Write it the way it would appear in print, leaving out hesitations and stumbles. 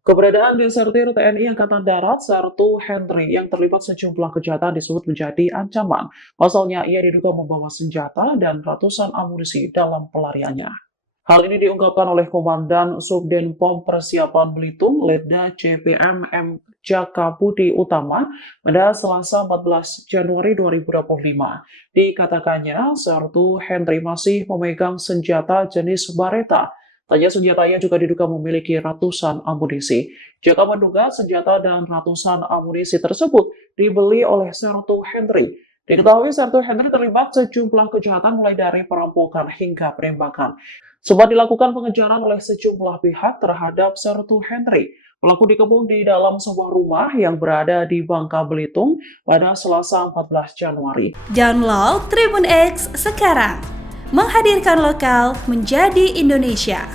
Keberadaan desertir TNI Angkatan Darat Sertu Henry yang terlibat sejumlah kejahatan disebut menjadi ancaman. Pasalnya, ia diduga membawa senjata dan ratusan amunisi dalam pelariannya. Hal ini diungkapkan oleh Komandan Subdenpom Persiapan Belitung, Letda CPM M. Jaka Budi Utama pada Selasa 14 Januari 2025. Dikatakannya, Sertu Henry masih memegang senjata jenis Baretta. Tanya senjatanya juga diduga memiliki ratusan amunisi. Jaka menduga senjata dan ratusan amunisi tersebut dibeli oleh Sertu Henry. Diketahui Sertu Henry terlibat sejumlah kejahatan mulai dari perampokan hingga penembakan. Sempat dilakukan pengejaran oleh sejumlah pihak terhadap Sertu Henry. Pelaku dikepung di dalam sebuah rumah yang berada di Bangka Belitung pada Selasa 14 Januari. Download Tribun X sekarang, menghadirkan lokal menjadi Indonesia.